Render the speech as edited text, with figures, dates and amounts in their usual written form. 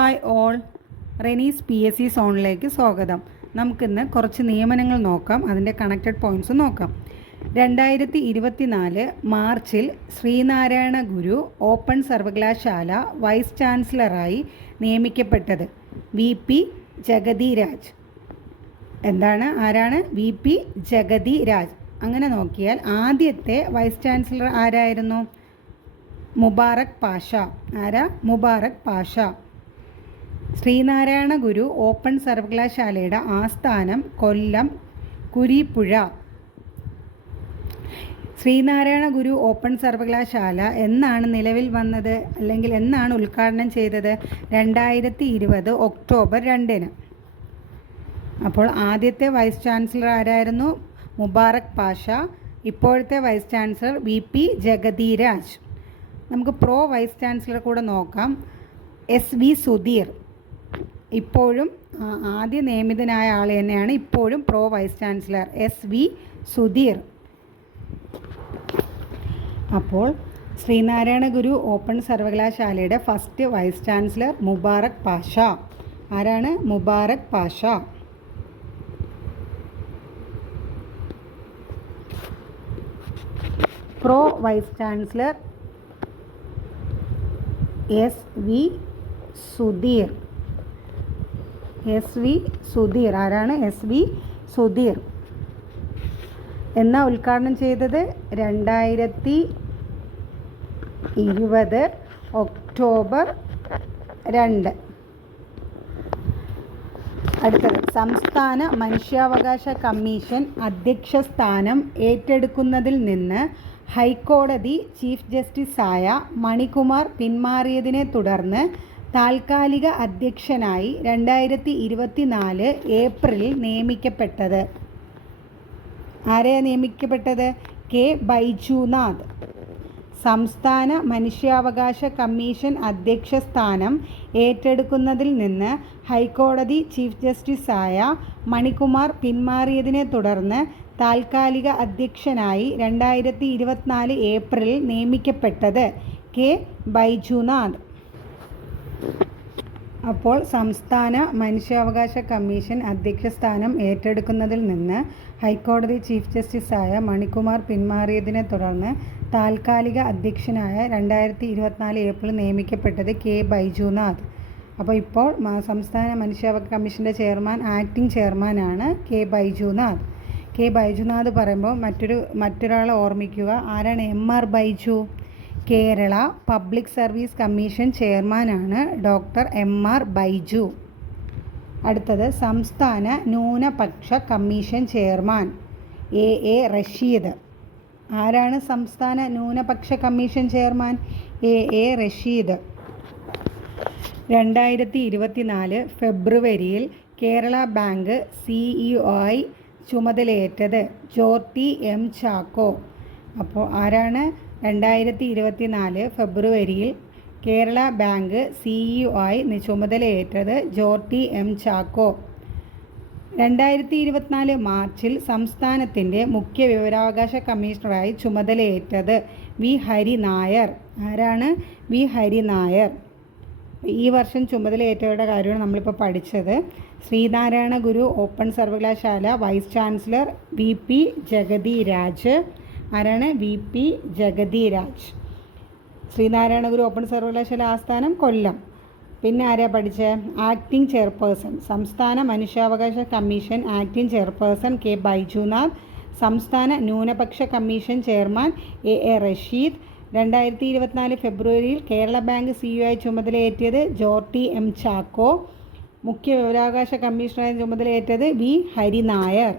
Hi all, Renees PSC സോണിലേക്ക് സ്വാഗതം. നമുക്കിന്ന് കുറച്ച് നിയമനങ്ങൾ നോക്കാം, അതിൻ്റെ കണക്റ്റഡ് പോയിൻറ്റ്സ് നോക്കാം. 2024 മാർച്ചിൽ ശ്രീനാരായണ ഗുരു ഓപ്പൺ സർവകലാശാല വൈസ് ചാൻസലറായി നിയമിക്കപ്പെട്ടത് VP ജഗതി രാജ്. ആരാണ്? VP ജഗതി രാജ്. അങ്ങനെ നോക്കിയാൽ ആദ്യത്തെ വൈസ് ചാൻസലർ ആരായിരുന്നു? മുബാറക് പാഷ. മുബാറക് പാഷ. ശ്രീനാരായണ ഗുരു ഓപ്പൺ സർവകലാശാലയുടെ ആസ്ഥാനം കൊല്ലം കുരീപ്പുഴ. ശ്രീനാരായണ ഗുരു ഓപ്പൺ സർവകലാശാല എന്നാണ് നിലവിൽ വന്നത്, അല്ലെങ്കിൽ എന്നാണ് ഉദ്ഘാടനം ചെയ്തത്? 2020 ഒക്ടോബർ 2. അപ്പോൾ ആദ്യത്തെ വൈസ് ചാൻസലർ ആരായിരുന്നു? മുബാറക് പാഷ. ഇപ്പോഴത്തെ vice chancellor VP Jagathy Raj. നമുക്ക് പ്രോ വൈസ് ചാൻസലർ കൂടെ നോക്കാം. SV സുധീർ. ഇപ്പോഴും ആദ്യ നിയമിതനായ ആൾ തന്നെയാണ് ഇപ്പോഴും pro vice chancellor SV Sudheer. അപ്പോൾ ശ്രീനാരായണ ഗുരു ഓപ്പൺ സർവകലാശാലയുടെ first vice chancellor Mubarak Pasha. ആരാണ്? Mubarak Pasha. Pro vice chancellor SV Sudheer. Sudheer. ആരാണ്? SV സുധീർ. എന്നാ ഉദ്ഘാടനം ചെയ്തത്? 2020 ഒക്ടോബർ 2. അടുത്തത്, സംസ്ഥാന മനുഷ്യാവകാശ കമ്മീഷൻ അധ്യക്ഷ സ്ഥാനം ഏറ്റെടുക്കുന്നതിൽ നിന്ന് ഹൈക്കോടതി ചീഫ് ജസ്റ്റിസായ മണികുമാർ പിന്മാറിയതിനെ തുടർന്ന് താൽക്കാലിക അധ്യക്ഷനായി 2024 ഏപ്രിലിൽ നിയമിക്കപ്പെട്ടത്. ആരെയാണ് നിയമിക്കപ്പെട്ടത്? K ബൈജുനാഥ്. സംസ്ഥാന മനുഷ്യാവകാശ കമ്മീഷൻ അധ്യക്ഷ സ്ഥാനം ഏറ്റെടുക്കുന്നതിൽ നിന്ന് ഹൈക്കോടതി ചീഫ് ജസ്റ്റിസായ മണികുമാർ പിന്മാറിയതിനെ തുടർന്ന് താൽക്കാലിക അധ്യക്ഷനായി 2024 ഏപ്രിലിൽ നിയമിക്കപ്പെട്ടത് K ബൈജുനാഥ്. അപ്പോൾ സംസ്ഥാന മനുഷ്യാവകാശ കമ്മീഷൻ അധ്യക്ഷ സ്ഥാനം ഏറ്റെടുക്കുന്നതിൽ നിന്ന് ഹൈക്കോടതി ചീഫ് ജസ്റ്റിസായ മണികുമാർ പിന്മാറിയതിനെ തുടർന്ന് താൽക്കാലിക അധ്യക്ഷനായ 2024 ഏപ്രിൽ നിയമിക്കപ്പെട്ടത് K ബൈജുനാഥ്. അപ്പോൾ ഇപ്പോൾ സംസ്ഥാന മനുഷ്യാവകാശ കമ്മീഷൻ്റെ ചെയർമാൻ, ആക്ടിംഗ് ചെയർമാനാണ് K ബൈജുനാഥ്. K ബൈജുനാഥ് പറയുമ്പോൾ മറ്റൊരാളെ ഓർമ്മിക്കുക. ആരാണ്? MR Baiju. Kerala public service commission ചെയർമാനാണ് ഡോക്ടർ MR ബൈജു. അടുത്തത്, സംസ്ഥാന ന്യൂനപക്ഷ കമ്മീഷൻ ചെയർമാൻ AA റഷീദ്. ആരാണ് സംസ്ഥാന ന്യൂനപക്ഷ കമ്മീഷൻ ചെയർമാൻ? AA റഷീദ്. 2024 ഫെബ്രുവരിയിൽ കേരള ബാങ്ക് CEO ആയി ചുമതലയേറ്റത് ജോർട്ടി M ചാക്കോ. അപ്പോൾ ആരാണ്? 2024 ഫെബ്രുവരിയിൽ കേരള ബാങ്ക് CEO ആയി ചുമതലയേറ്റത് ജോർട്ടി M ചാക്കോ. 2024 മാർച്ചിൽ സംസ്ഥാനത്തിൻ്റെ മുഖ്യ വിവരാവകാശ കമ്മീഷണറായി ചുമതലയേറ്റത് V ഹരിനായർ. ആരാണ്? V ഹരിനായർ. ഈ വർഷം ചുമതലയേറ്റവരുടെ കാര്യമാണ് നമ്മളിപ്പോൾ പഠിച്ചത്. ശ്രീനാരായണ ഗുരു ഓപ്പൺ സർവകലാശാല vice chancellor VP Jagathy Raj. ആരാണ്? VP ജഗതി രാജ്. ശ്രീനാരായണ ഗുരു ഓപ്പൺ സർവകലാശാല ആസ്ഥാനം കൊല്ലം. പിന്നെ ആരാ പഠിച്ചത്? ആക്ടിംഗ് ചെയർപേഴ്സൺ, സംസ്ഥാന മനുഷ്യാവകാശ commission acting chairperson K Baijunath. സംസ്ഥാന ന്യൂനപക്ഷ കമ്മീഷൻ ചെയർമാൻ AA റഷീദ്. 2024 ഫെബ്രുവരിയിൽ കേരള ബാങ്ക് CEO ആയി ചുമതലയേറ്റത് ജോർട്ടി M ചാക്കോ. മുഖ്യ വിവരാവകാശ കമ്മീഷണറായി ചുമതലയേറ്റത് V ഹരിനായർ.